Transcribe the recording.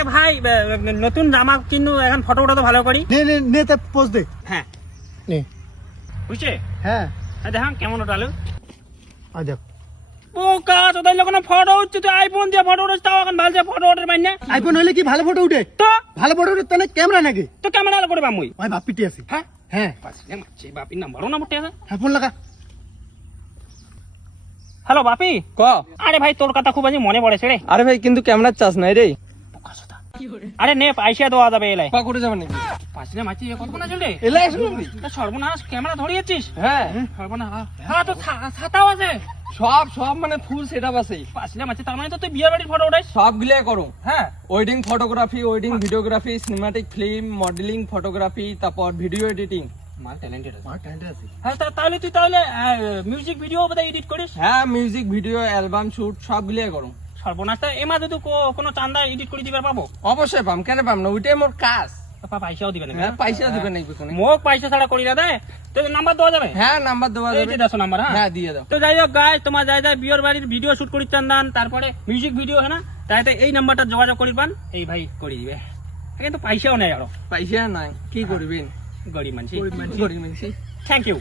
এ ভাই নতুন জামা কিন্তু এখন ফটো তো ভালো করি নে নে নে তে পোজ দে হ্যাঁ নে বুঝছে হ্যাঁ দেখা কেমন ওটালো আ দেখ ও কাজ ওদের লোক ফটো উঠছে তুই আইফোন দিয়ে ফটো উঠছিস তাও এখন ভালো ফটো ওঠে পাই না আইফোন হইলে কি ভালো ফটো উঠে তো ভালো ফটো উঠে তাহলে ক্যামেরা নাকি তো ক্যামেরা করে পাম মুই ভাই বাপ পিটি আছে হ্যাঁ হ্যাঁ পাশে মারছে বাপির নাম্বারও না মোটে আছে হ্যাঁ ফোন লাগা হ্যালো বাপি ক আরে ভাই তোর কথা খুব আজ মনে পড়েছে রে আরে ভাই কিন্তু ক্যামেরার চার্জ নাই রে আরে নে পয়সা দেওয়া যাবে এলাই পা করে যাবেন নাকি পাশে মারছি কতক্ষণ আছে রে এলাই আসুন সর্বনাশ ক্যামেরা ধরিয়েছিস হ্যাঁ সর্বনাশ হ্যাঁ তো ছাতাও আছে সব সব মানে ফুল সেটআপ আছে পাশে মারছি তার মানে তো তুই বিয়ের বাড়ির ফটো উঠাইস সব গুলো করো হ্যাঁ wedding photography wedding videography cinematic film modelling photography তারপর ভিডিও এডিটিং মাল ট্যালেন্টেড আছে মার ট্যালেন্ট আছে হ্যাঁ তাহলে তুই তাহলে মিউজিক ভিডিও বোধহয় এডিট করিস হ্যাঁ মিউজিক ভিডিও অ্যালবাম শুট সব গুলো করো সর্বনাশটা এমা যদি কোনো চান্দা এডিট করে দিবার পাবো অবশ্যই পাম কেন পাম না ওইটাই মোর কাজ পয়সাও দিবে না হ্যাঁ পয়সা দিবেন নাকি কোনো মোক পয়সা ছাড়া করি না দেয় তো নাম্বার দেওয়া যাবে হ্যাঁ নাম্বার দেওয়া এই যাবে যে 10 নাম্বার হ্যাঁ হ্যাঁ দিয়ে দাও তো যাই হোক গাইস তোমার যাই যাই বিয়ের বাড়ির ভিডিও শুট করি চান্দান তারপরে মিউজিক ভিডিও হ্যাঁ না তাইতে এই নাম্বারটা যোগাযোগ করি পান এই ভাই করে দিবে কিন্তু পয়সাও নেই আরো পয়সা নাই কি করবেন গরিব মানুষ গরিব মানুষ থ্যাংক ইউ